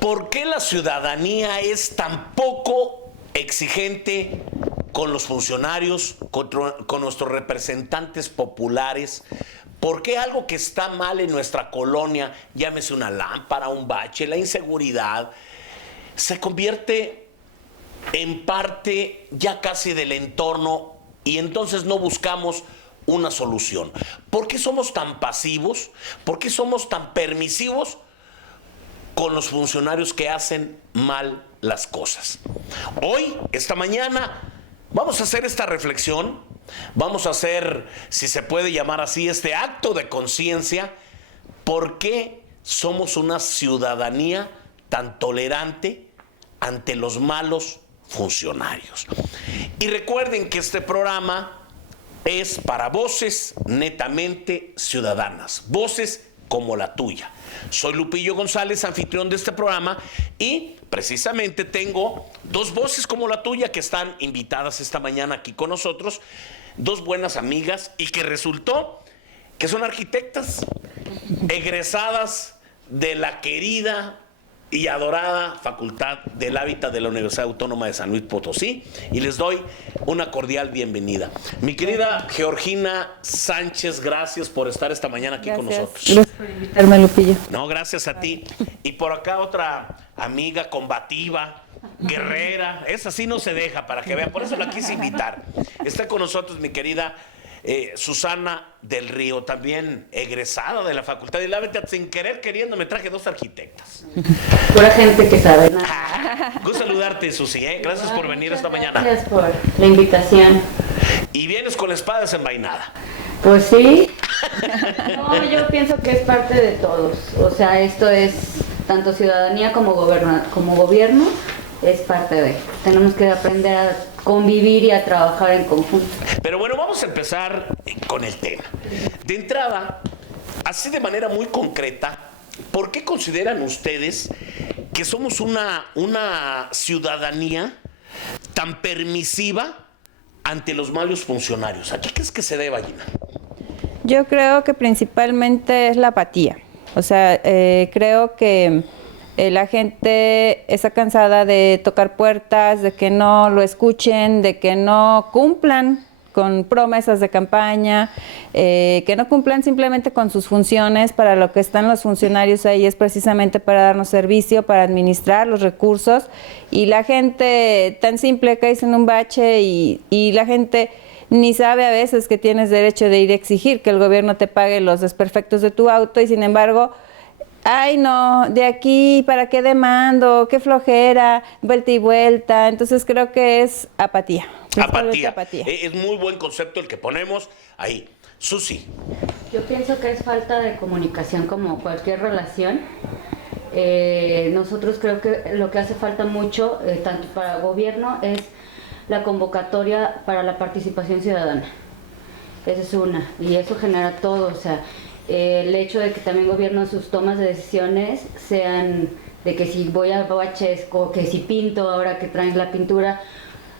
¿Por qué la ciudadanía es tan poco exigente con los funcionarios, con nuestros representantes populares? ¿Por qué algo que está mal en nuestra colonia, llámese una lámpara, un bache, la inseguridad, se convierte en parte ya casi del entorno y entonces no buscamos una solución? ¿Por qué somos tan pasivos? ¿Por qué somos tan permisivos con los funcionarios que hacen mal las cosas? Hoy, esta mañana, vamos a hacer esta reflexión, vamos a hacer, si se puede llamar así, este acto de conciencia. ¿Por qué somos una ciudadanía tan tolerante ante los malos funcionarios? Y recuerden que este programa es para voces netamente ciudadanas, voces como la tuya. Soy Lupillo González, anfitrión de este programa, y precisamente tengo dos voces como la tuya que están invitadas esta mañana aquí con nosotros, dos buenas amigas y que resultó que son arquitectas egresadas de la querida y adorada Facultad del Hábitat de la Universidad Autónoma de San Luis Potosí, y les doy una cordial bienvenida. Mi querida Georgina Sánchez, gracias por estar esta mañana aquí con nosotros. Gracias por invitarme, Lupillo. No, gracias a ti. Y por acá otra amiga combativa, guerrera, esa sí no se deja, para que vean, por eso la quise invitar. Está con nosotros mi querida Susana del Río, también egresada de la Facultad del Hábitat. Sin querer queriendo me traje dos arquitectas. Pura gente que sabe nada. Gusto saludarte, Susi, gracias por venir esta mañana. Gracias por la invitación. Y vienes con la espada desenvainada. Pues sí. No, yo pienso que es parte de todos. O sea, esto es tanto ciudadanía como gobierno, es parte de. Tenemos que aprender a convivir y a trabajar en conjunto. Pero bueno, vamos a empezar con el tema. De entrada, así de manera muy concreta, ¿por qué consideran ustedes que somos una ciudadanía tan permisiva ante los malos funcionarios? ¿A qué crees que se deba, Gina? Yo creo que principalmente es la apatía. O sea, creo que la gente está cansada de tocar puertas, de que no lo escuchen, de que no cumplan con promesas de campaña, que no cumplan simplemente con sus funciones. Para lo que están los funcionarios ahí es precisamente para darnos servicio, para administrar los recursos, y la gente tan simple cae en un bache y la gente ni sabe a veces que tienes derecho de ir a exigir que el gobierno te pague los desperfectos de tu auto, y sin embargo, ay no, de aquí, ¿para qué demando? Qué flojera, vuelta y vuelta. Entonces creo que es apatía. Apatía. Es muy buen concepto el que ponemos ahí. Susi. Yo pienso que es falta de comunicación como cualquier relación. Nosotros creo que lo que hace falta mucho, tanto para el gobierno, es la convocatoria para la participación ciudadana. Esa es una, y eso genera todo, o sea, el hecho de que también gobierno sus tomas de decisiones sean de que si voy a baches, que si pinto ahora que traen la pintura.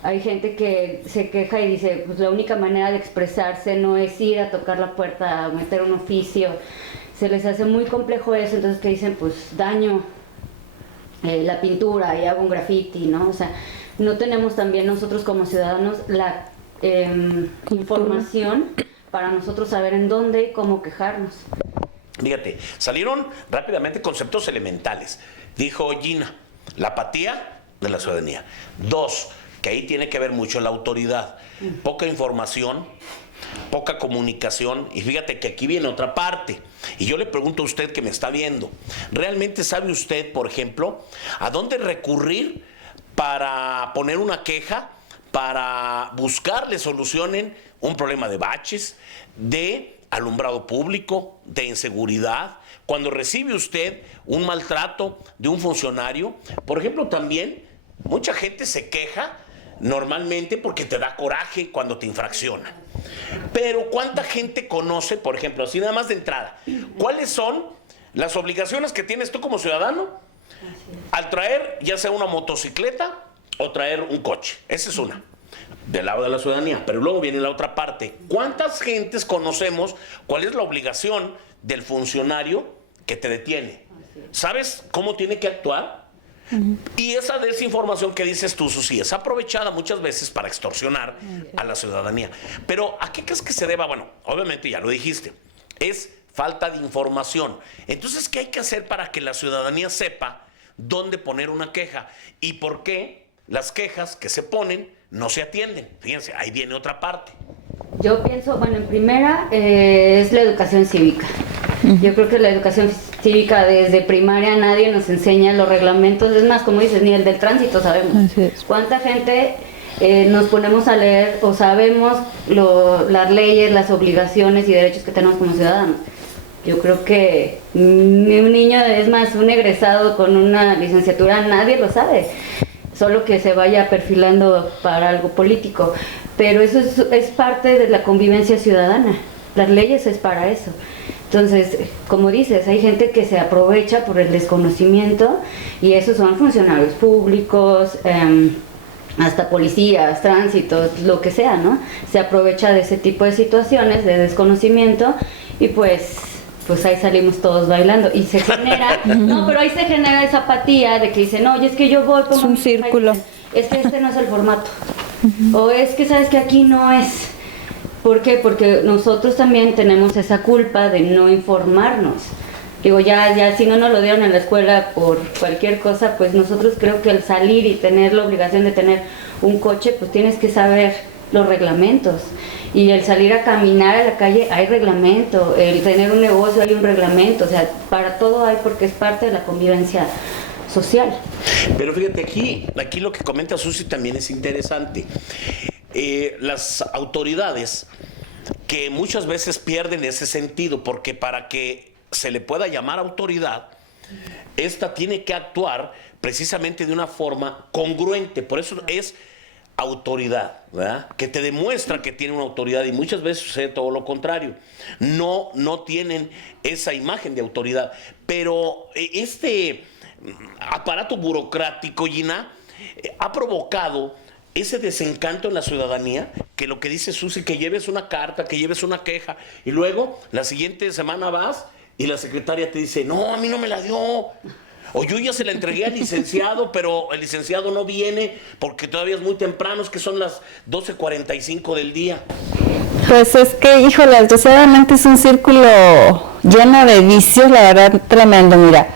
Hay gente que se queja y dice, pues la única manera de expresarse no es ir a tocar la puerta, a meter un oficio. Se les hace muy complejo eso, entonces que dicen, pues daño la pintura y hago un graffiti, ¿no? O sea, no tenemos también nosotros como ciudadanos la información para nosotros saber en dónde y cómo quejarnos. Fíjate, salieron rápidamente conceptos elementales. Dijo Gina, la apatía de la ciudadanía. Dos, que ahí tiene que ver mucho la autoridad. Poca información, poca comunicación. Y fíjate que aquí viene otra parte. Y yo le pregunto a usted que me está viendo, ¿realmente sabe usted, por ejemplo, a dónde recurrir para poner una queja, para buscarle solucionen un problema de baches, de alumbrado público, de inseguridad? Cuando recibe usted un maltrato de un funcionario, por ejemplo, también mucha gente se queja normalmente porque te da coraje cuando te infracciona. Pero ¿cuánta gente conoce, por ejemplo, así nada más de entrada, cuáles son las obligaciones que tienes tú como ciudadano al traer ya sea una motocicleta o traer un coche? Esa es una. del lado de la ciudadanía, pero luego viene la otra parte. ¿Cuántas gentes conocemos cuál es la obligación del funcionario que te detiene? ¿Sabes cómo tiene que actuar? Y esa desinformación que dices tú, Susi, es aprovechada muchas veces para extorsionar a la ciudadanía. Pero ¿a qué crees que se deba? Bueno, obviamente ya lo dijiste, es falta de información. Entonces, ¿qué hay que hacer para que la ciudadanía sepa dónde poner una queja y por qué las quejas que se ponen no se atienden? Fíjense, ahí viene otra parte. Yo pienso, bueno, en primera es la educación cívica. Yo creo que la educación cívica desde primaria nadie nos enseña los reglamentos, es más, como dices, ni el del tránsito sabemos. ¿Cuánta gente nos ponemos a leer o sabemos las leyes, las obligaciones y derechos que tenemos como ciudadanos? Yo creo que ni un niño, es más, un egresado con una licenciatura, nadie lo sabe, solo que se vaya perfilando para algo político. Pero eso es parte de la convivencia ciudadana, las leyes es para eso. Entonces, como dices, hay gente que se aprovecha por el desconocimiento y esos son funcionarios públicos, hasta policías, tránsitos, lo que sea, ¿no? Se aprovecha de ese tipo de situaciones de desconocimiento y pues ahí salimos todos bailando y se genera, no, pero ahí se genera esa apatía de que dicen, oye, es que yo voy como es un círculo. Es que este no es el formato, o es que sabes que aquí no es. ¿Por qué? Porque nosotros también tenemos esa culpa de no informarnos. Digo, ya si no nos lo dieron en la escuela por cualquier cosa, pues nosotros creo que el salir y tener la obligación de tener un coche, pues tienes que saber los reglamentos. Y el salir a caminar a la calle hay reglamento, el tener un negocio hay un reglamento, o sea, para todo hay, porque es parte de la convivencia social. Pero fíjate, aquí lo que comenta Susi también es interesante. Las autoridades que muchas veces pierden ese sentido, porque para que se le pueda llamar autoridad, esta tiene que actuar precisamente de una forma congruente, por eso es autoridad, ¿verdad? Que te demuestra que tiene una autoridad, y muchas veces sucede todo lo contrario, no tienen esa imagen de autoridad. Pero este aparato burocrático, Gina, ha provocado ese desencanto en la ciudadanía, que lo que dice Susi, que lleves una carta, que lleves una queja, y luego la siguiente semana vas y la secretaria te dice, no, a mí no me la dio, o yo ya se la entregué al licenciado, pero el licenciado no viene porque todavía es muy temprano, es que son las 12:45 del día. Pues es que, híjole, desgraciadamente es un círculo lleno de vicios, la verdad, tremendo. Mira,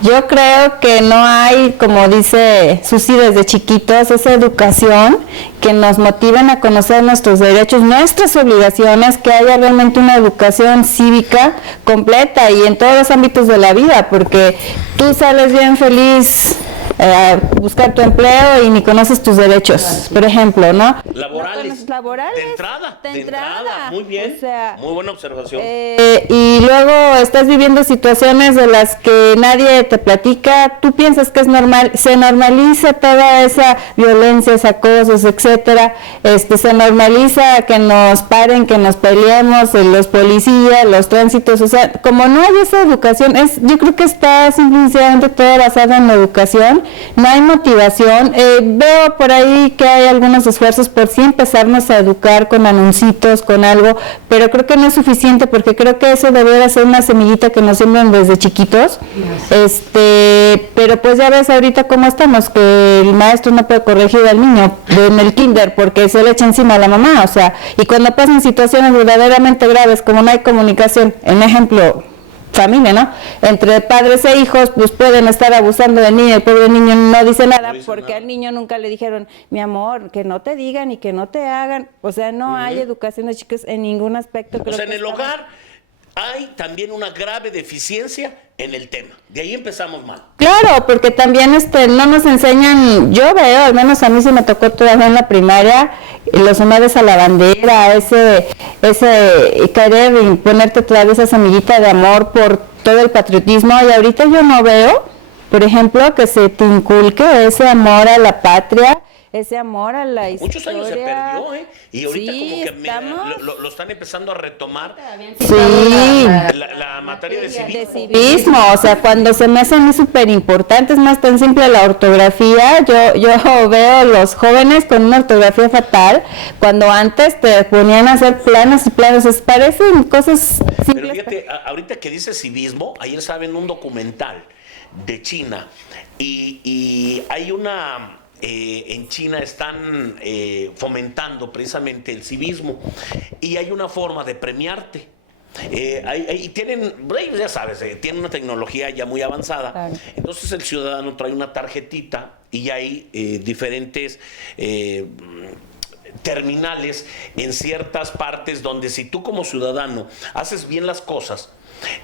yo creo que no hay, como dice Susi, desde chiquitos, esa educación que nos motiven a conocer nuestros derechos, nuestras obligaciones, que haya realmente una educación cívica completa y en todos los ámbitos de la vida, porque tú sales bien feliz a buscar tu empleo y ni conoces tus derechos, por ejemplo, ¿no? Laborales. Laborales. De entrada. Muy bien, o sea, muy buena observación. Y luego estás viviendo situaciones de las que nadie te platica, tú piensas que es normal, se normaliza toda esa violencia, acosos, etcétera, se normaliza que nos paren, que nos peleemos, los policías, los tránsitos, o sea, como no hay esa educación, yo creo que está simplemente todo basado en la educación, no hay motivación. Veo por ahí que hay algunos esfuerzos por sí empezarnos a educar con anuncios, con algo, pero creo que no es suficiente, porque creo que eso debería ser una semillita que nos siembran desde chiquitos. Pero pues ya ves ahorita cómo estamos, que el maestro no puede corregir al niño en el kinder porque se le echa encima a la mamá, o sea, y cuando pasan situaciones verdaderamente graves, como no hay comunicación, en ejemplo, familia, ¿no? Entre padres e hijos, pues pueden estar abusando del niño, el pobre niño no dice nada, porque al niño nunca le dijeron, mi amor, que no te digan y que no te hagan, o sea, no hay educación de chicos en ningún aspecto. O sea, en el hogar hay también una grave deficiencia en el tema, de ahí empezamos mal. Claro, porque también no nos enseñan, yo veo, al menos a mí se me tocó todavía en la primaria, los honores a la bandera, ese querer y ponerte todavía esa semillita de amor por todo el patriotismo, y ahorita yo no veo, por ejemplo, que se te inculque ese amor a la patria, ese amor a la historia. Muchos años se perdió, ¿eh? Y ahorita Sí, como que estamos... lo están empezando a retomar. Sí. La materia de De civismo. civismo, o sea, cuando se me hace a mí súper importante, es más tan simple la ortografía, yo veo los jóvenes con una ortografía fatal, cuando antes te ponían a hacer planos y planos, parecen cosas Pero simples. fíjate, ahorita que dice civismo, ayer estaba viendo un documental de China y hay una... en China están fomentando precisamente el civismo y hay una forma de premiarte. Y tienen, ya sabes, tienen una tecnología ya muy avanzada. Claro. Entonces el ciudadano trae una tarjetita y hay diferentes terminales en ciertas partes donde si tú como ciudadano haces bien las cosas,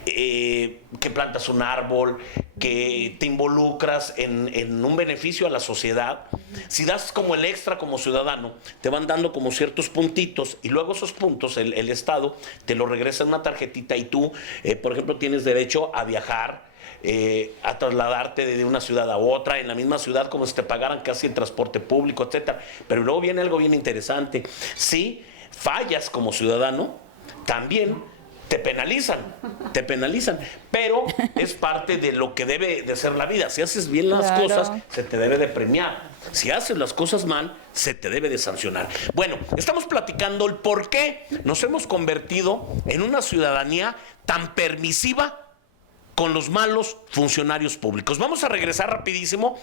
que plantas un árbol, que te involucras en un beneficio a la sociedad, si das como el extra como ciudadano, te van dando como ciertos puntitos y luego esos puntos el Estado te lo regresa en una tarjetita y tú, por ejemplo, tienes derecho a viajar, a trasladarte de una ciudad a otra, en la misma ciudad como si te pagaran casi el transporte público, etcétera. Pero luego viene algo bien interesante. Si fallas como ciudadano, también te penalizan, pero es parte de lo que debe de ser la vida. Si haces bien las Claro. cosas, se te debe de premiar. Si haces las cosas mal, se te debe de sancionar. Bueno, estamos platicando el por qué nos hemos convertido en una ciudadanía tan permisiva con los malos funcionarios públicos. Vamos a regresar rapidísimo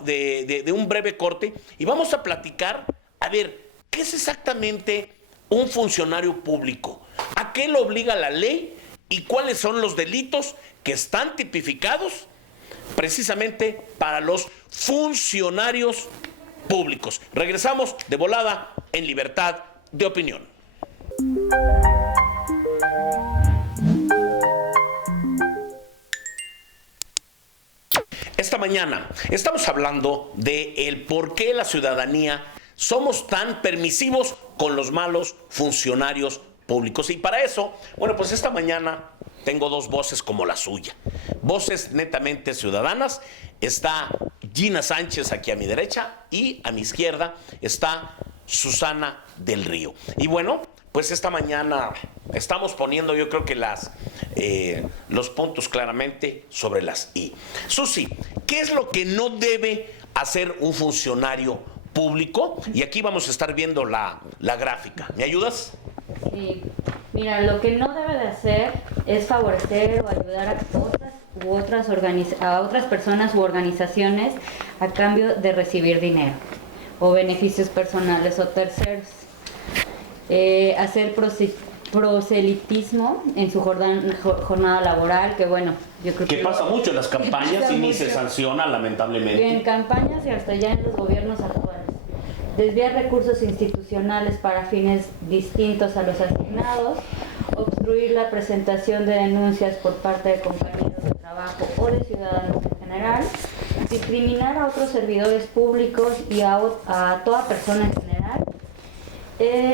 de un breve corte y vamos a platicar, a ver, ¿qué es exactamente un funcionario público? ¿A qué lo obliga la ley? ¿Y cuáles son los delitos que están tipificados precisamente para los funcionarios públicos? Regresamos de volada en Libertad de Opinión. Esta mañana estamos hablando de el por qué la ciudadanía somos tan permisivos con los malos funcionarios públicos. Y para eso, bueno, pues esta mañana tengo dos voces como la suya. Voces netamente ciudadanas. Está Gina Sánchez aquí a mi derecha y a mi izquierda está Susana del Río. Y bueno, pues esta mañana estamos poniendo, yo creo que los puntos claramente sobre las I. Susi, ¿qué es lo que no debe hacer un funcionario público? Y aquí vamos a estar viendo la gráfica. ¿Me ayudas? Sí. Mira, lo que no debe de hacer es favorecer o ayudar a otras personas u organizaciones a cambio de recibir dinero o beneficios personales o terceros. Hacer proselitismo en su jornada laboral, que bueno, yo creo Que pasa mucho en las campañas y ni se sanciona, en lamentablemente. campañas y hasta ya en los gobiernos actuales. Desviar recursos institucionales para fines distintos a los asignados, obstruir la presentación de denuncias por parte de compañeros de trabajo o de ciudadanos en general, discriminar a otros servidores públicos y a toda persona en general,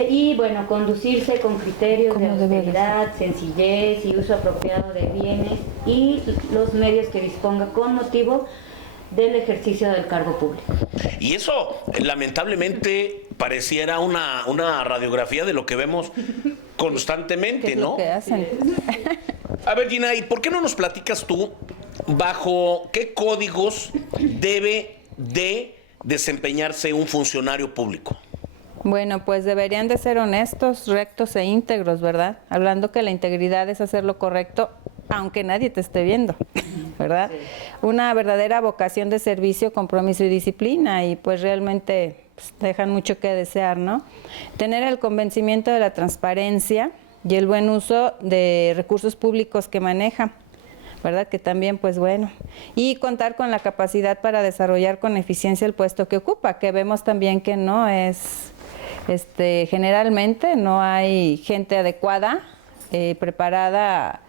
y bueno, conducirse con criterios de austeridad, sencillez y uso apropiado de bienes y los medios que disponga con motivo del ejercicio del cargo público. Y eso, lamentablemente, pareciera una radiografía de lo que vemos constantemente, ¿Qué es ¿no? lo que hacen? A ver, Gina, ¿y por qué no nos platicas tú bajo qué códigos debe de desempeñarse un funcionario público? Bueno, pues deberían de ser honestos, rectos e íntegros, ¿verdad? Hablando que la integridad es hacer lo correcto aunque nadie te esté viendo, ¿verdad? Sí. Una verdadera vocación de servicio, compromiso y disciplina, y pues realmente pues, dejan mucho que desear, ¿no? Tener el convencimiento de la transparencia y el buen uso de recursos públicos que maneja, ¿verdad? Que también, pues bueno, y contar con la capacidad para desarrollar con eficiencia el puesto que ocupa, que vemos también que no es, generalmente no hay gente adecuada, preparada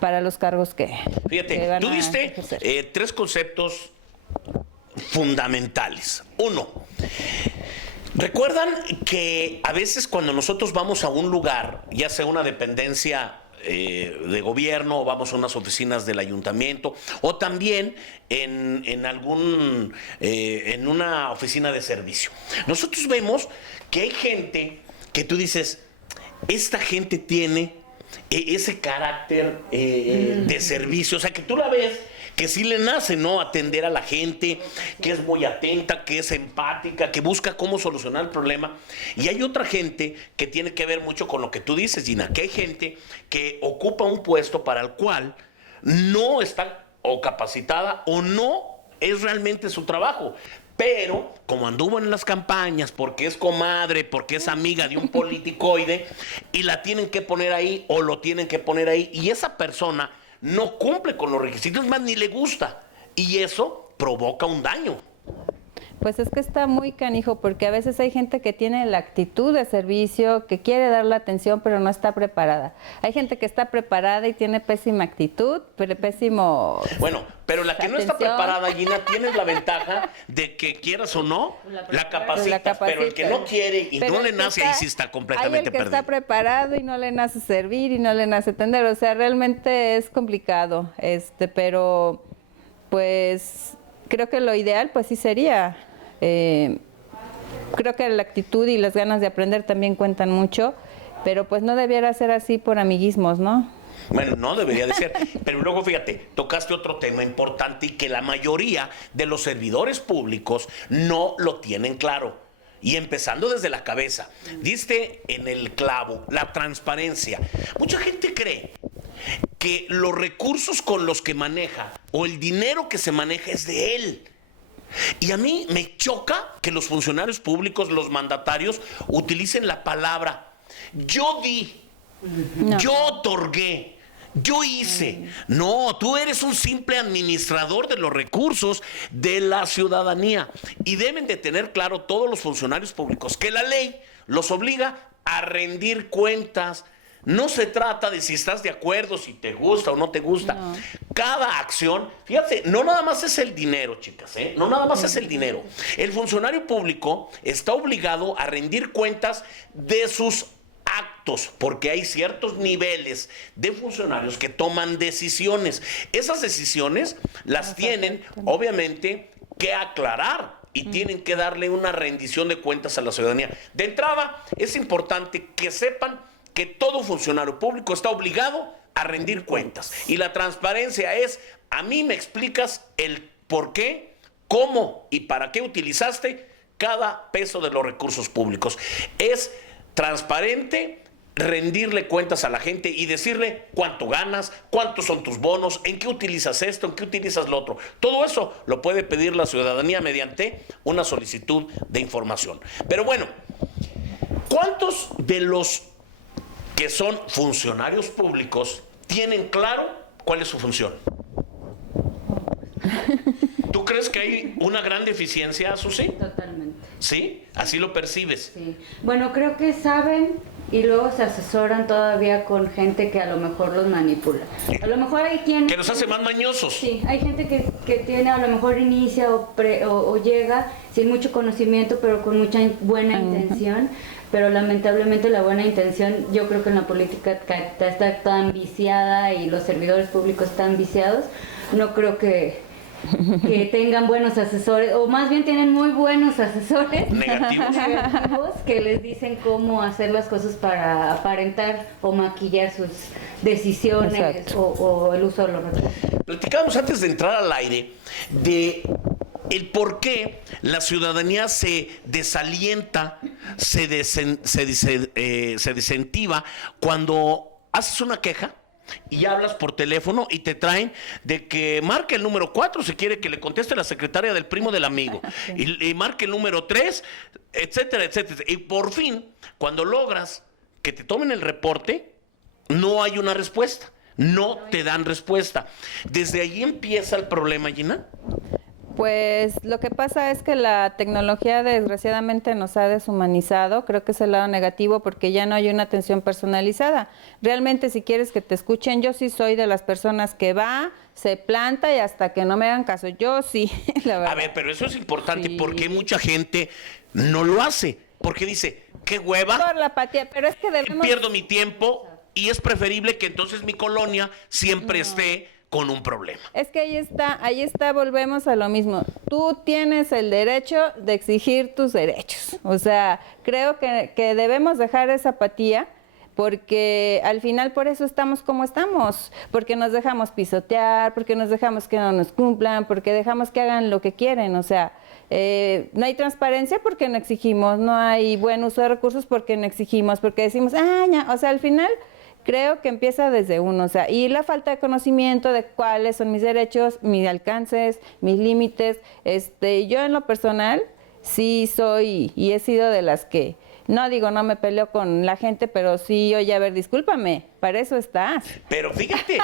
para los cargos que Fíjate, tú diste tres conceptos fundamentales. Uno, ¿recuerdan que a veces cuando nosotros vamos a un lugar, ya sea una dependencia de gobierno, o vamos a unas oficinas del ayuntamiento, o también en una oficina de servicio. Nosotros vemos que hay gente que tú dices, esta gente tiene ese carácter de servicio, o sea, que tú la ves que sí le nace, ¿no? Atender a la gente, que es muy atenta, que es empática, que busca cómo solucionar el problema. Y hay otra gente que tiene que ver mucho con lo que tú dices, Gina, que hay gente que ocupa un puesto para el cual no está o capacitada o no es realmente su trabajo. Pero, como anduvo en las campañas, porque es comadre, porque es amiga de un politicoide, y la tienen que poner ahí o lo tienen que poner ahí, y esa persona no cumple con los requisitos, más ni le gusta, y eso provoca un daño. Pues es que está muy canijo, porque a veces hay gente que tiene la actitud de servicio, que quiere dar la atención, pero no está preparada. Hay gente que está preparada y tiene pésima actitud, pésimo... Bueno, pero la que atención. no está preparada, Gina, tienes la ventaja de que quieras o no, la capacitas, pero el que no quiere y Pero no le el que nace, está- ahí sí está hay completamente el que perdido. está preparado y no le nace servir y no le nace atender, o sea, realmente es complicado, pero pues creo que lo ideal pues sí sería, creo que la actitud y las ganas de aprender también cuentan mucho, pero pues no debiera ser así por amiguismos, ¿no? Bueno, no debería de ser. Pero luego, fíjate, tocaste otro tema importante y que la mayoría de los servidores públicos no lo tienen claro. Y empezando desde la cabeza. Diste en el clavo, la transparencia. Mucha gente cree que los recursos con los que maneja o el dinero que se maneja es de él. Y a mí me choca que los funcionarios públicos, los mandatarios, utilicen la palabra yo di, No. yo otorgué, yo hice. No, tú eres un simple administrador de los recursos de la ciudadanía. Y deben de tener claro todos los funcionarios públicos que la ley los obliga a rendir cuentas. No se trata de si estás de acuerdo, si te gusta o no te gusta. No. Cada acción, fíjate, no nada más es el dinero, chicas, ¿eh? No nada más es el dinero. El funcionario público está obligado a rendir cuentas de sus actos, porque hay ciertos niveles de funcionarios que toman decisiones. Esas decisiones las tienen, obviamente, que aclarar y tienen que darle una rendición de cuentas a la ciudadanía. De entrada, es importante que sepan que todo funcionario público está obligado a rendir cuentas. Y la transparencia es, a mí me explicas el por qué, cómo y para qué utilizaste cada peso de los recursos públicos. Es transparente rendirle cuentas a la gente y decirle cuánto ganas, cuántos son tus bonos, en qué utilizas esto, en qué utilizas lo otro. Todo eso lo puede pedir la ciudadanía mediante una solicitud de información. Pero bueno, ¿cuántos de los que son funcionarios públicos tienen claro cuál es su función? ¿Tú crees que hay una gran deficiencia, Susi? Totalmente. ¿Sí? ¿Así lo percibes? Sí. Bueno, creo que saben y luego se asesoran todavía con gente que a lo mejor los manipula. A lo mejor hay quien... Que los hace más mañosos. Sí, hay gente que tiene, a lo mejor inicia o llega sin mucho conocimiento, pero con mucha buena intención. Pero lamentablemente la buena intención, yo creo que en la política está tan viciada y los servidores públicos tan viciados, no creo que tengan buenos asesores, o más bien tienen muy buenos asesores Negativos. que les dicen cómo hacer las cosas para aparentar o maquillar sus decisiones o el uso de los recursos. Platicábamos antes de entrar al aire de el por qué la ciudadanía se desalienta, se desincentiva cuando haces una queja y hablas por teléfono y te traen de que marque el número 4 si quiere que le conteste la secretaria del primo del amigo. Y marque el número 3, etcétera, etcétera. Y por fin, cuando logras que te tomen el reporte, no hay una respuesta. No te dan respuesta. Desde ahí empieza el problema, Gina. Pues lo que pasa es que la tecnología desgraciadamente nos ha deshumanizado, creo que es el lado negativo porque ya no hay una atención personalizada. Realmente si quieres que te escuchen, yo sí soy de las personas que va, se planta y hasta que no me hagan caso, yo sí, la verdad. A ver, pero eso es importante Sí. porque mucha gente no lo hace, porque dice, qué hueva, Por la apatía, pero es que debemos... pierdo mi tiempo y es preferible que entonces mi colonia siempre esté con un problema. Es que ahí está, volvemos a lo mismo. Tú tienes el derecho de exigir tus derechos. O sea, creo que debemos dejar esa apatía, porque al final por eso estamos como estamos, porque nos dejamos pisotear, porque nos dejamos que no nos cumplan, porque dejamos que hagan lo que quieren. O sea, no hay transparencia porque no exigimos, no hay buen uso de recursos porque no exigimos, porque decimos, o sea, al final creo que empieza desde uno, o sea, y la falta de conocimiento de cuáles son mis derechos, mis alcances, mis límites. Yo en lo personal sí soy y he sido de las que, no me peleo con la gente, pero sí, oye, a ver, discúlpame, para eso estás. Pero fíjate,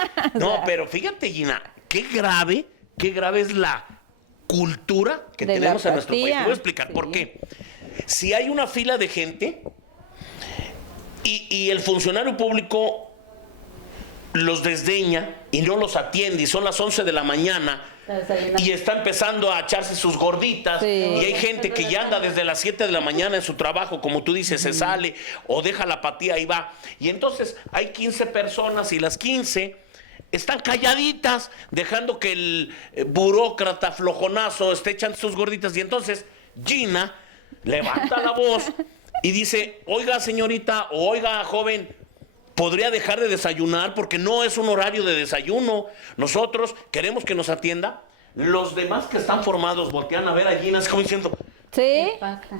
pero fíjate, Gina, qué grave es la cultura que de tenemos la en nuestro país. Te voy a explicar sí. por qué. Si hay una fila de gente y el funcionario público los desdeña y no los atiende, y son las 11 de la mañana y está empezando a echarse sus gorditas, Sí. y hay gente que ya anda desde las 7 de la mañana en su trabajo, como tú dices, se sale o deja la apatía y va, y entonces hay 15 personas y las 15 están calladitas, dejando que el burócrata flojonazo esté echando sus gorditas, y entonces Gina levanta la voz y dice, oiga señorita, o oiga joven, podría dejar de desayunar porque no es un horario de desayuno. Nosotros queremos que nos atienda. Los demás que están formados voltean a ver a Gina, es como diciendo, ¿Sí?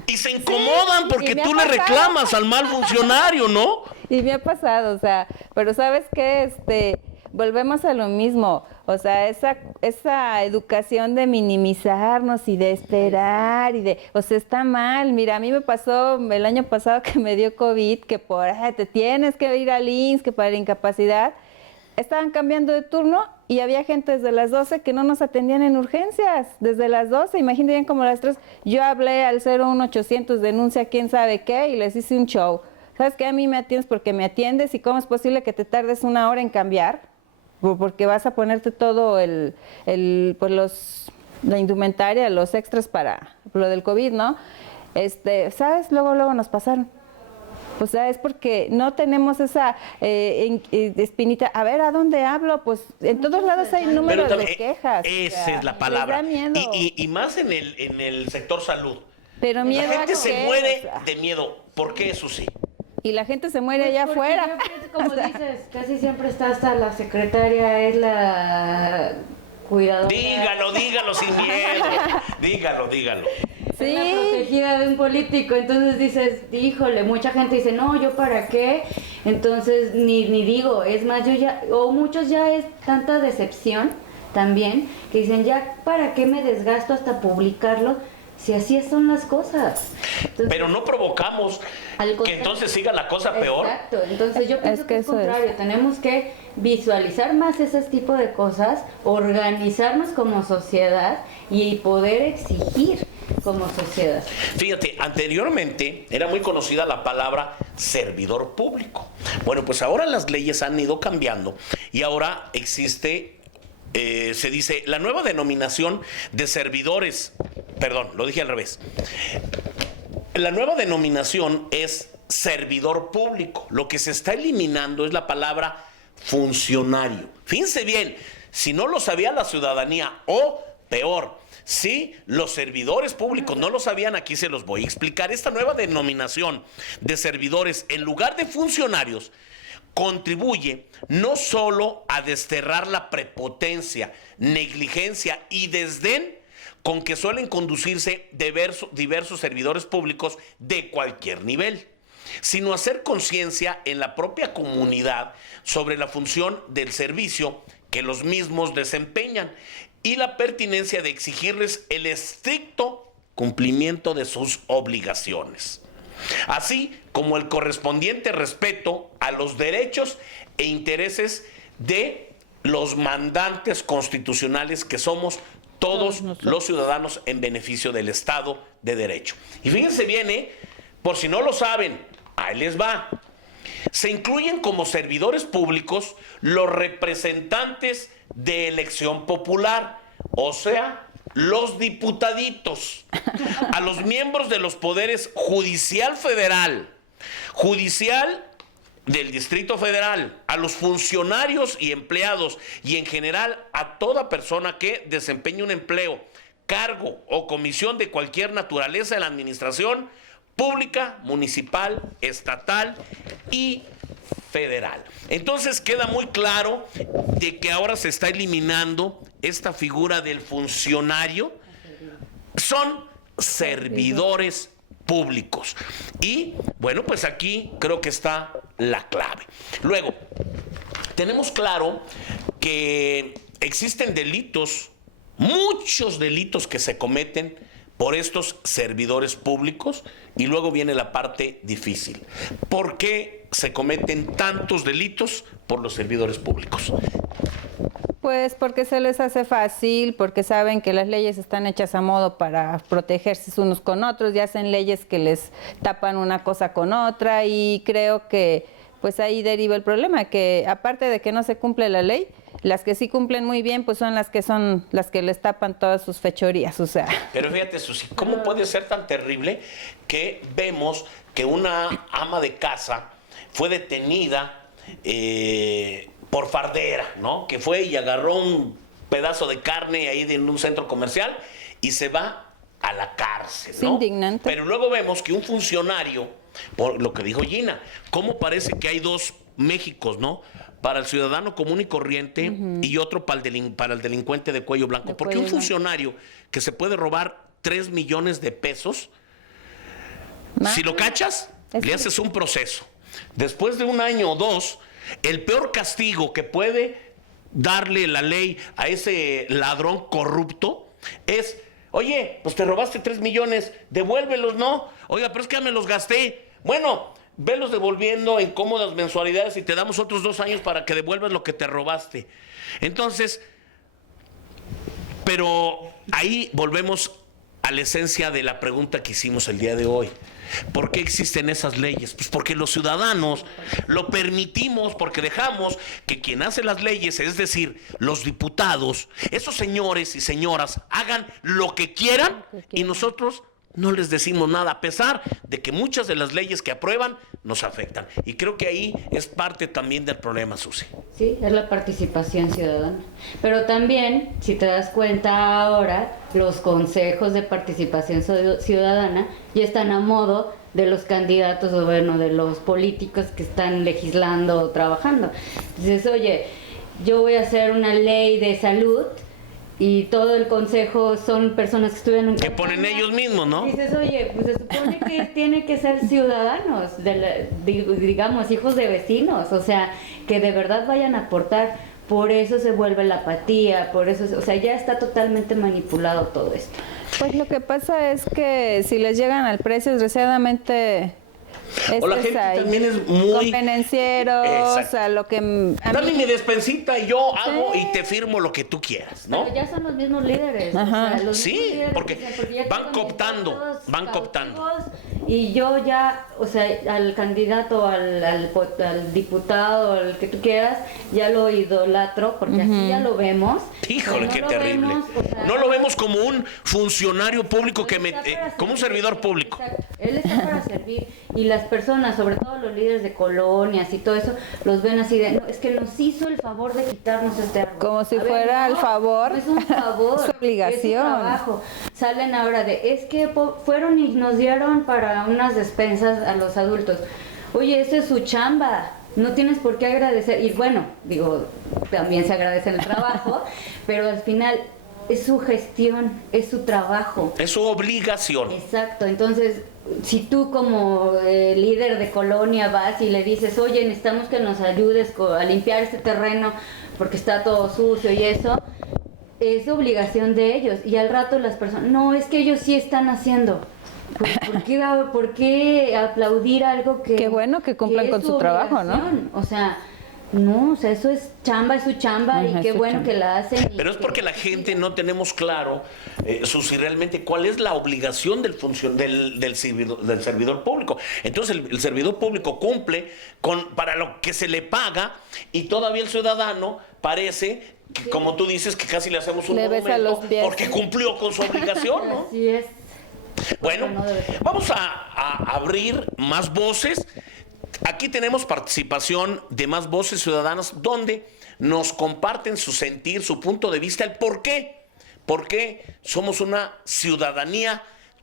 y se incomodan porque y me tú ha le pasado. reclamas al mal funcionario, ¿no? Y me ha pasado, o sea, pero ¿sabes qué? Volvemos a lo mismo, o sea, esa educación de minimizarnos y de esperar o sea, está mal. Mira, a mí me pasó el año pasado que me dio COVID, que te tienes que ir al IMSS, que para la incapacidad, estaban cambiando de turno y había gente desde las 12 que no nos atendían en urgencias, desde las 12, imagínate como las 3, yo hablé al 01800 denuncia quién sabe qué y les hice un show. ¿Sabes qué? A mí me atiendes porque me atiendes, y cómo es posible que te tardes 1 hora en cambiar, porque vas a ponerte todo pues la indumentaria, los extras para lo del COVID, ¿no? ¿Sabes? Luego nos pasaron. O sea, es porque no tenemos esa espinita. A ver, ¿a dónde hablo? Pues en todos lados hay números de quejas. Esa es la palabra. Les da miedo. Y más en el sector salud. Pero miedo La gente a se qué, muere o sea. de miedo. ¿Por qué, Susi? Y la gente se muere Pues allá porque afuera. yo pienso, como dices, casi siempre está hasta la secretaria, es la cuidadora. Dígalo sin miedo. Dígalo. Sí. Es la protegida de un político. Entonces dices, híjole, mucha gente dice, no, ¿yo para qué? Entonces ni digo, es más, muchos ya es tanta decepción también, que dicen, ya, ¿para qué me desgasto hasta publicarlo? Si así son las cosas. Entonces, Pero no provocamos que entonces siga la cosa peor. exacto, entonces yo pienso que es eso contrario, es. tenemos que visualizar más ese tipo de cosas, organizarnos como sociedad y poder exigir como sociedad. Fíjate, anteriormente era muy conocida la palabra servidor público. Bueno, pues ahora las leyes han ido cambiando y ahora existe, se dice, la nueva denominación de servidores. Perdón, lo dije al revés. La nueva denominación es servidor público. Lo que se está eliminando es la palabra funcionario. Fíjense bien, si no lo sabía la ciudadanía, o peor, si los servidores públicos no lo sabían, aquí se los voy a explicar. Esta nueva denominación de servidores en lugar de funcionarios contribuye no solo a desterrar la prepotencia, negligencia y desdén con que suelen conducirse diversos servidores públicos de cualquier nivel, sino hacer conciencia en la propia comunidad sobre la función del servicio que los mismos desempeñan y la pertinencia de exigirles el estricto cumplimiento de sus obligaciones, así como el correspondiente respeto a los derechos e intereses de los mandantes constitucionales que somos todos los ciudadanos en beneficio del Estado de Derecho. Y fíjense bien, por si no lo saben, ahí les va. Se incluyen como servidores públicos los representantes de elección popular, o sea, los diputaditos, a los miembros de los poderes judicial federal, judicial del Distrito Federal, a los funcionarios y empleados y en general a toda persona que desempeñe un empleo, cargo o comisión de cualquier naturaleza en la administración pública, municipal, estatal y federal. Entonces queda muy claro de que ahora se está eliminando esta figura del funcionario. Son servidores públicos. Y bueno, pues aquí creo que está la clave. Luego, tenemos claro que existen delitos, muchos delitos que se cometen por estos servidores públicos, y luego viene la parte difícil. ¿Por qué se cometen tantos delitos por los servidores públicos? Pues porque se les hace fácil, porque saben que las leyes están hechas a modo para protegerse unos con otros y hacen leyes que les tapan una cosa con otra, y creo que pues ahí deriva el problema, que aparte de que no se cumple la ley, las que sí cumplen muy bien pues son las que les tapan todas sus fechorías, o sea. Pero fíjate, Susi, ¿cómo puede ser tan terrible que vemos que una ama de casa fue detenida por fardera, ¿no? Que fue y agarró un pedazo de carne ahí en un centro comercial y se va a la cárcel, ¿no? Es indignante. Pero luego vemos que un funcionario, por lo que dijo Gina, ¿cómo parece que hay dos Méxicos, ¿no? Para el ciudadano común y corriente y otro para el delincuente de cuello blanco? Porque un funcionario que se puede robar 3 millones de pesos, si lo cachas, le haces un proceso. Después de 1 año o 2, el peor castigo que puede darle la ley a ese ladrón corrupto es: oye, pues te robaste 3 millones, devuélvelos, ¿no? Oiga, pero es que ya me los gasté. Bueno, velos devolviendo en cómodas mensualidades y te damos otros 2 años para que devuelvas lo que te robaste. Entonces, pero ahí volvemos a la esencia de la pregunta que hicimos el día de hoy. ¿Por qué existen esas leyes? Pues porque los ciudadanos lo permitimos, porque dejamos que quien hace las leyes, es decir, los diputados, esos señores y señoras, hagan lo que quieran y nosotros no les decimos nada, a pesar de que muchas de las leyes que aprueban nos afectan. Y creo que ahí es parte también del problema, Susi. Sí, es la participación ciudadana. Pero también, si te das cuenta ahora, los consejos de participación ciudadana ya están a modo de los candidatos o bueno, de los políticos que están legislando o trabajando. Dices, oye, yo voy a hacer una ley de salud y todo el consejo son personas que estudian en que ponen ellos mismos, ¿no? Dices, oye, pues se supone que tiene que ser ciudadanos, digamos, hijos de vecinos, o sea, que de verdad vayan a aportar. Por eso se vuelve la apatía, por eso, o sea, ya está totalmente manipulado todo esto. Pues lo que pasa es que si les llegan al precio, desgraciadamente o la gente también es muy convenencieros, a lo que dame mi despensita y yo hago y te firmo lo que tú quieras, ¿no? Pero ya son los mismos líderes. Ajá. O sea, los Sí, mismos líderes, porque ya van quedan cooptando, estados van cooptando. cautivos. Y yo ya, o sea, al candidato, al diputado, al que tú quieras, ya lo idolatro, porque así ya lo vemos. Híjole, qué lo terrible. vemos, o sea, no lo vemos como un funcionario público él está para como un servir. servidor público. Exacto. Él está para servir. Y las personas, sobre todo los líderes de colonias y todo eso, los ven así de, no, es que nos hizo el favor de quitarnos este árbol. Como si A ver, fuera el favor. No es un favor. Su obligación. Es su trabajo. Salen ahora de, es que fueron y nos dieron para unas despensas a los adultos. Oye, eso es su chamba. No tienes por qué agradecer. Y bueno, digo, también se agradece el trabajo, pero al final es su gestión, es su trabajo. Es su obligación. Exacto, entonces si tú como líder de colonia vas y le dices, oye, necesitamos que nos ayudes a limpiar este terreno porque está todo sucio y eso, es obligación de ellos. Y al rato las personas, no, es que ellos sí están haciendo. ¿Por qué aplaudir algo que... Qué bueno que cumplan con su trabajo, ¿no? O sea... No, o sea, eso es chamba, es su chamba y qué bueno chamba. que la hacen. Pero es porque la gente no tenemos claro, Susi, realmente cuál es la obligación del servidor público. Entonces el servidor público cumple para lo que se le paga y todavía el ciudadano parece, que, como tú dices, que casi le hacemos un monumento porque cumplió con su obligación, ¿no? Así es. Bueno, vamos a abrir más voces. Aquí tenemos participación de más voces ciudadanas donde nos comparten su sentir, su punto de vista, el por qué. ¿Por qué somos una ciudadanía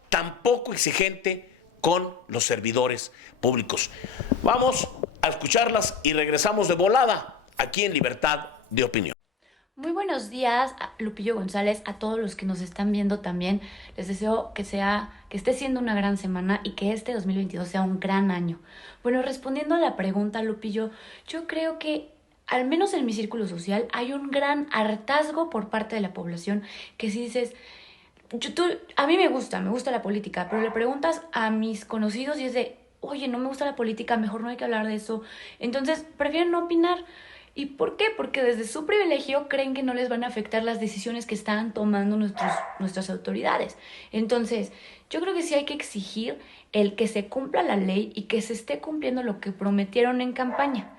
tan poco exigente con los servidores públicos? Vamos a escucharlas y regresamos de volada aquí en Libertad de Opinión. Muy buenos días, Lupillo González, a todos los que nos están viendo también. Les deseo que esté siendo una gran semana y que este 2022 sea un gran año. Bueno, respondiendo a la pregunta, Lupillo, yo creo que al menos en mi círculo social hay un gran hartazgo por parte de la población que si dices, a mí me gusta la política, pero le preguntas a mis conocidos y es de, oye, no me gusta la política, mejor no hay que hablar de eso. Entonces, prefieren no opinar. ¿Y por qué? Porque desde su privilegio creen que no les van a afectar las decisiones que están tomando nuestras autoridades. Entonces, yo creo que sí hay que exigir el que se cumpla la ley y que se esté cumpliendo lo que prometieron en campaña.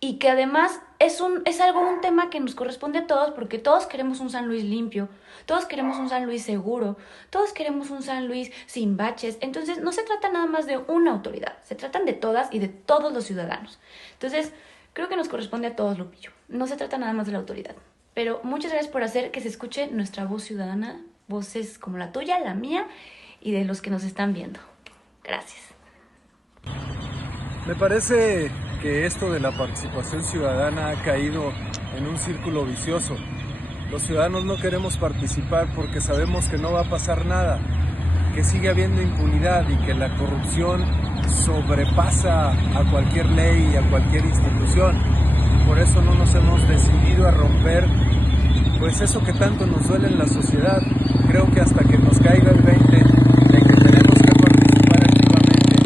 Y que además es un tema que nos corresponde a todos, porque todos queremos un San Luis limpio, todos queremos un San Luis seguro, todos queremos un San Luis sin baches. Entonces no se trata nada más de una autoridad, se tratan de todas y de todos los ciudadanos. Entonces creo que nos corresponde a todos, Lupillo. No se trata nada más de la autoridad. Pero muchas gracias por hacer que se escuche nuestra voz ciudadana, voces como la tuya, la mía y de los que nos están viendo. Gracias. Me parece que esto de la participación ciudadana ha caído en un círculo vicioso. Los ciudadanos no queremos participar porque sabemos que no va a pasar nada, que sigue habiendo impunidad y que la corrupción sobrepasa a cualquier ley y a cualquier institución. Por eso no nos hemos decidido a romper pues eso que tanto nos duele en la sociedad. Creo que hasta que nos caiga el 20 de que tenemos que participar activamente,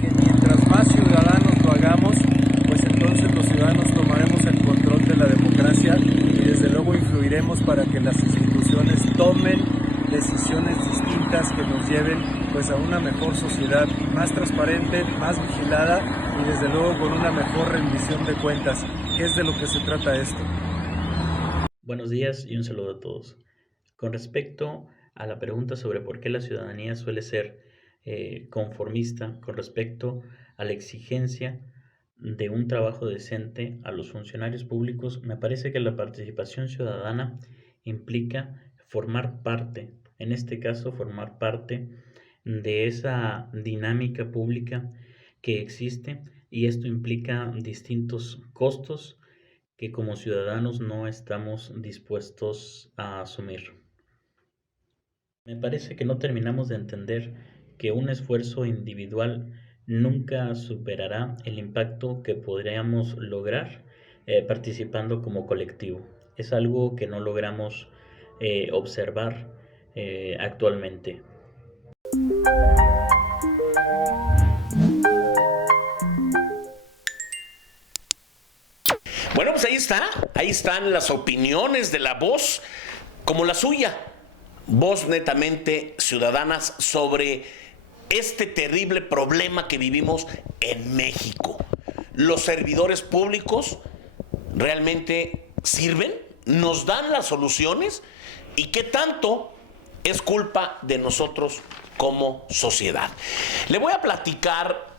que mientras más ciudadanos lo hagamos, pues entonces los ciudadanos tomaremos el control de la democracia y desde luego influiremos para que las instituciones tomen decisiones distintas que nos lleven pues a una mejor sociedad, más transparente, más vigilada y desde luego con una mejor rendición de cuentas, que es de lo que se trata esto. Buenos días y un saludo a todos. Con respecto a la pregunta sobre por qué la ciudadanía suele ser conformista con respecto a la exigencia de un trabajo decente a los funcionarios públicos, me parece que la participación ciudadana implica formar parte, en este caso formar parte de esa dinámica pública que existe, y esto implica distintos costos que como ciudadanos no estamos dispuestos a asumir. Me parece que no terminamos de entender que un esfuerzo individual nunca superará el impacto que podríamos lograr participando como colectivo. Es algo que no logramos observar actualmente. Bueno, pues ahí están las opiniones de la voz, como la suya, voz netamente ciudadanas sobre este terrible problema que vivimos en México. ¿Los servidores públicos realmente sirven? ¿Nos dan las soluciones? ¿Y qué tanto es culpa de nosotros como sociedad? Le voy a platicar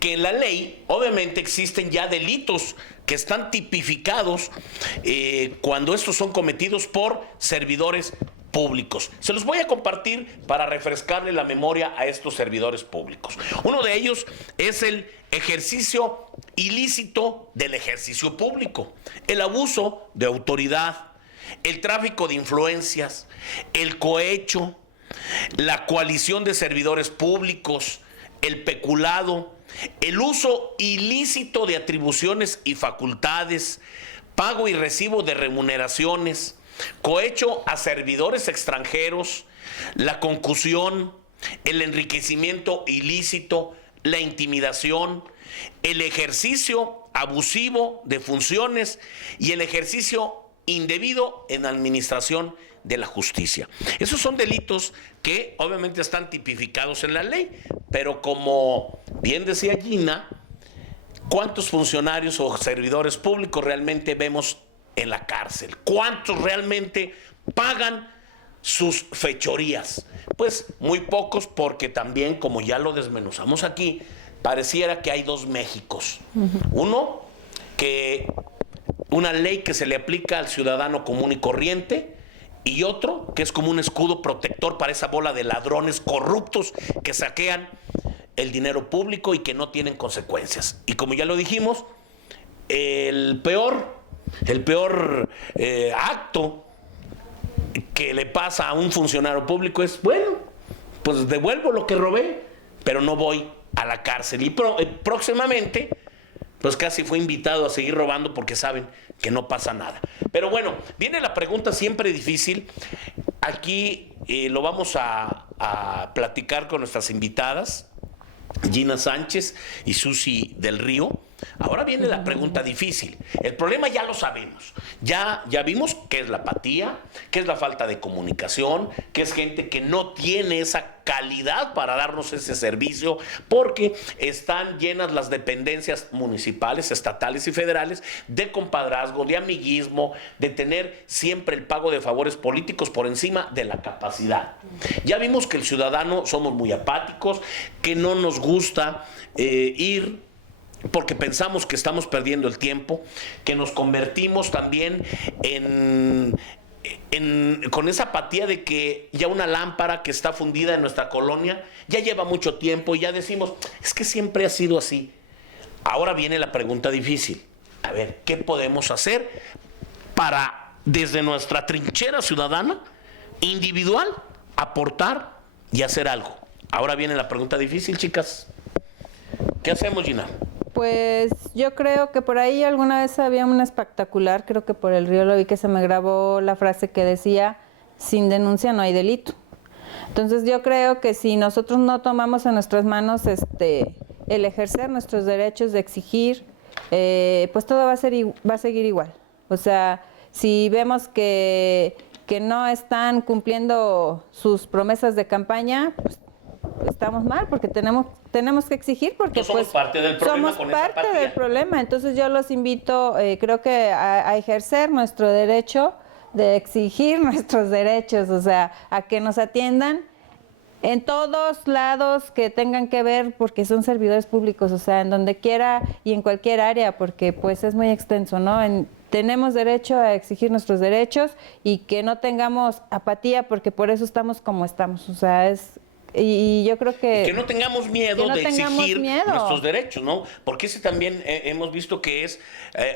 que en la ley obviamente existen ya delitos que están tipificados cuando estos son cometidos por servidores públicos. Se los voy a compartir para refrescarle la memoria a estos servidores públicos. Uno de ellos es el ejercicio ilícito del ejercicio público, el abuso de autoridad, el tráfico de influencias, el cohecho, la coalición de servidores públicos, el peculado, el uso ilícito de atribuciones y facultades, pago y recibo de remuneraciones, cohecho a servidores extranjeros, la concusión, el enriquecimiento ilícito, la intimidación, el ejercicio abusivo de funciones y el ejercicio indebido en administración de la justicia. Esos son delitos que obviamente están tipificados en la ley, pero como bien decía Gina, ¿cuántos funcionarios o servidores públicos realmente vemos en la cárcel? ¿Cuántos realmente pagan sus fechorías? Pues muy pocos, porque también, como ya lo desmenuzamos aquí, pareciera que hay dos Méxicos. Uno, que una ley que se le aplica al ciudadano común y corriente, y otro que es como un escudo protector para esa bola de ladrones corruptos que saquean el dinero público y que no tienen consecuencias. Y como ya lo dijimos, el peor acto que le pasa a un funcionario público es, bueno, pues devuelvo lo que robé, pero no voy a la cárcel. Y próximamente, pues casi fue invitado a seguir robando porque saben que no pasa nada. Pero bueno, viene la pregunta siempre difícil. Aquí lo vamos a platicar con nuestras invitadas, Gina Sánchez y Susi del Río. Ahora viene la pregunta difícil. El problema ya lo sabemos. Ya vimos qué es la apatía, qué es la falta de comunicación, qué es gente que no tiene esa calidad para darnos ese servicio, porque están llenas las dependencias municipales, estatales y federales de compadrazgo, de amiguismo, de tener siempre el pago de favores políticos por encima de la capacidad. Ya vimos que el ciudadano somos muy apáticos, que no nos gusta ir porque pensamos que estamos perdiendo el tiempo, que nos convertimos también con esa apatía de que ya una lámpara que está fundida en nuestra colonia ya lleva mucho tiempo y ya decimos, es que siempre ha sido así. Ahora viene la pregunta difícil. A ver, ¿qué podemos hacer para, desde nuestra trinchera ciudadana, individual, aportar y hacer algo? Ahora viene la pregunta difícil, chicas. ¿Qué hacemos, Gina? Pues yo creo que por ahí alguna vez había una espectacular, creo que por el Río lo vi, que se me grabó la frase que decía, sin denuncia no hay delito. Entonces yo creo que si nosotros no tomamos en nuestras manos el ejercer nuestros derechos de exigir, pues todo va a seguir igual. O sea, si vemos que no están cumpliendo sus promesas de campaña, pues estamos mal, porque tenemos que exigir, porque somos pues parte del problema, somos parte del problema. Entonces yo los invito, creo que a ejercer nuestro derecho de exigir nuestros derechos, o sea, a que nos atiendan en todos lados que tengan que ver, porque son servidores públicos, o sea, en donde quiera y en cualquier área, porque pues es muy extenso, ¿no? Tenemos derecho a exigir nuestros derechos y que no tengamos apatía, porque por eso estamos como estamos, o sea, y yo creo que no tengamos miedo de exigir nuestros derechos, ¿no? Porque ese también hemos visto que es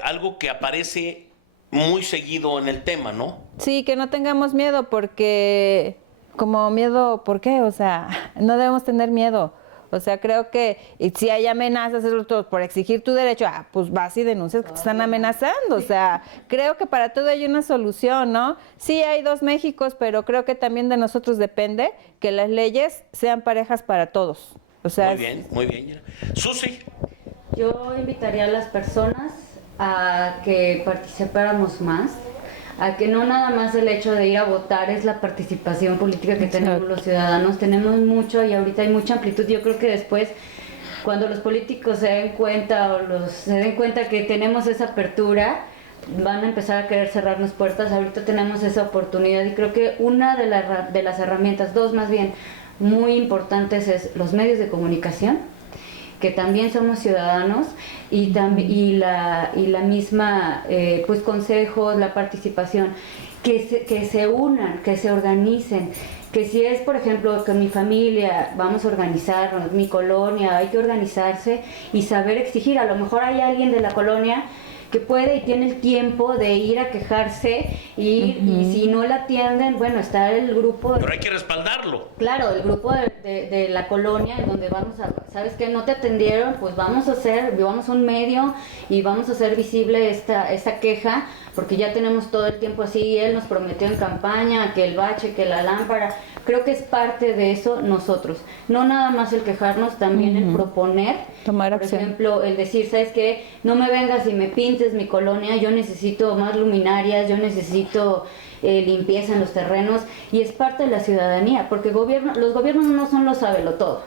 algo que aparece muy seguido en el tema, ¿no? Sí, que no tengamos miedo, porque como miedo, ¿por qué? O sea, no debemos tener miedo. O sea, creo que si hay amenazas por exigir tu derecho, pues vas y denuncias que te están amenazando. O sea, creo que para todo hay una solución, ¿no? Sí hay dos Méxicos, pero creo que también de nosotros depende que las leyes sean parejas para todos. O sea, muy bien. Susi. Yo invitaría a las personas a que participáramos más, a que no nada más el hecho de ir a votar es la participación política que tenemos los ciudadanos. Tenemos mucho y ahorita hay mucha amplitud. Yo creo que después, cuando los políticos se den cuenta se den cuenta que tenemos esa apertura, van a empezar a querer cerrarnos puertas. Ahorita tenemos esa oportunidad y creo que una de las herramientas, dos más bien, muy importantes es los medios de comunicación, que también somos ciudadanos, y la misma pues consejos, la participación, que se unan, que se organicen, que si es, por ejemplo, que mi familia vamos a organizarnos, mi colonia, hay que organizarse y saber exigir. A lo mejor hay alguien de la colonia que puede y tiene el tiempo de ir a quejarse y si no la atienden, bueno, está el grupo... Pero hay que respaldarlo. Claro, el grupo de la colonia en donde vamos a... ¿Sabes qué? No te atendieron, pues vamos a un medio y vamos a hacer visible esta queja, porque ya tenemos todo el tiempo así. Él nos prometió en campaña que el bache, que la lámpara... Creo que es parte de eso nosotros. No nada más el quejarnos, también el proponer. Tomar por acción. Ejemplo, el decir, ¿sabes qué? No me vengas y me pintes mi colonia, yo necesito más luminarias, yo necesito limpieza en los terrenos, y es parte de la ciudadanía, porque los gobiernos no son los sabelotodo.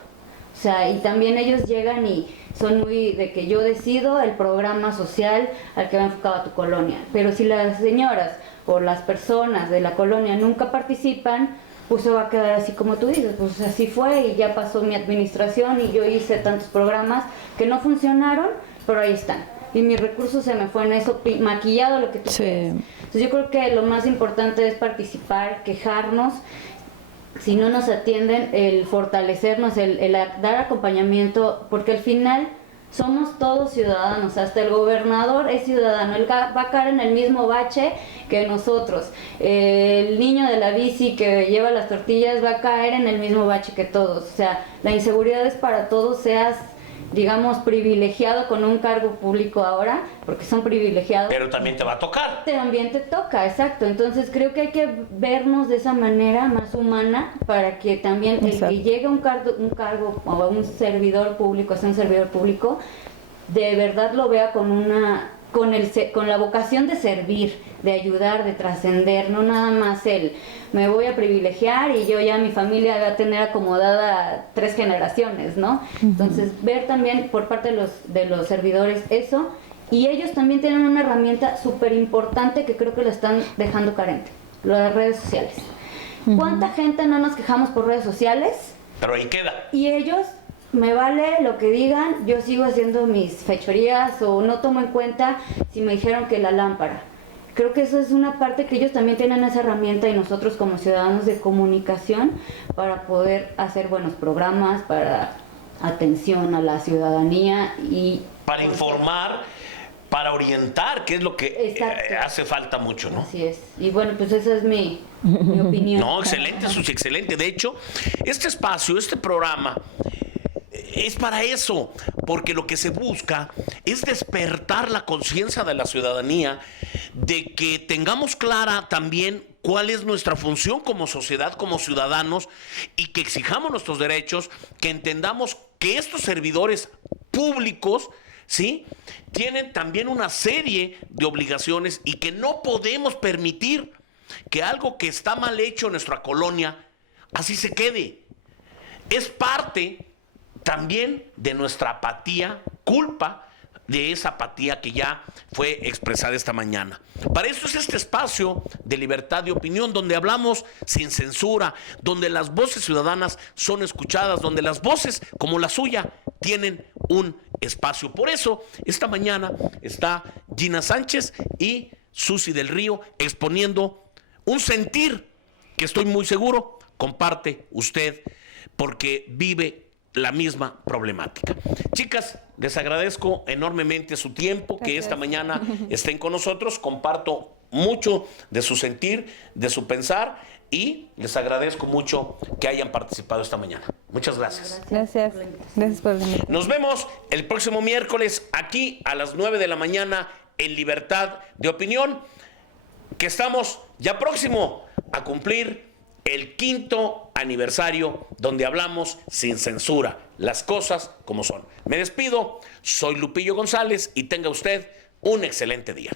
O sea, y también ellos llegan y son muy de que yo decido el programa social al que va enfocado a tu colonia. Pero si las señoras o las personas de la colonia nunca participan, pues se va a quedar así como tú dices, pues así fue y ya pasó mi administración y yo hice tantos programas que no funcionaron, pero ahí están. Y mis recursos se me fue en eso, maquillado lo que tú quieras. Entonces yo creo que lo más importante es participar, quejarnos. Si no nos atienden, el fortalecernos, el dar acompañamiento, porque al final somos todos ciudadanos, hasta el gobernador es ciudadano, él va a caer en el mismo bache que nosotros. El niño de la bici que lleva las tortillas va a caer en el mismo bache que todos. O sea, la inseguridad es para todos, seas, digamos, privilegiado con un cargo público ahora, porque son privilegiados. Pero también te va a tocar. También te toca, exacto. Entonces creo que hay que vernos de esa manera más humana para que también el que llegue a un cargo o a un servidor público, a ser un servidor público, de verdad lo vea con la vocación de servir, de ayudar, de trascender, no nada más me voy a privilegiar y yo ya mi familia va a tener acomodada 3 generaciones, ¿no? Entonces ver también por parte de los servidores eso, y ellos también tienen una herramienta súper importante que creo que la están dejando carente, las redes sociales. ¿Cuánta gente no nos quejamos por redes sociales? Pero ahí queda. Y ellos, me vale lo que digan, yo sigo haciendo mis fechorías o no tomo en cuenta si me dijeron que la lámpara. Creo que eso es una parte que ellos también tienen esa herramienta y nosotros como ciudadanos de comunicación para poder hacer buenos programas, para atención a la ciudanía y... Para informar, para orientar, que es lo que hace falta mucho, ¿no? Así es. Y bueno, pues esa es mi opinión. No, excelente, Susi, excelente. De hecho, este espacio, este programa... es para eso, porque lo que se busca es despertar la conciencia de la ciudadanía, de que tengamos clara también cuál es nuestra función como sociedad, como ciudadanos, y que exijamos nuestros derechos, que entendamos que estos servidores públicos, ¿sí?, tienen también una serie de obligaciones y que no podemos permitir que algo que está mal hecho en nuestra colonia así se quede. Es parte también de nuestra apatía, culpa de esa apatía que ya fue expresada esta mañana. Para eso es este espacio de libertad de opinión, donde hablamos sin censura, donde las voces ciudadanas son escuchadas, donde las voces como la suya tienen un espacio. Por eso, esta mañana está Gina Sánchez y Susi del Río exponiendo un sentir que estoy muy seguro comparte usted, porque vive la misma problemática. Chicas, les agradezco enormemente su tiempo, que esta mañana estén con nosotros. Comparto mucho de su sentir, de su pensar, y les agradezco mucho que hayan participado esta mañana. Muchas gracias. Gracias. Gracias por venir. Nos vemos el próximo miércoles aquí a las 9 de la mañana en Libertad de Opinión, que estamos ya próximo a cumplir el 5º aniversario, donde hablamos sin censura, las cosas como son. Me despido, soy Lupillo González y tenga usted un excelente día.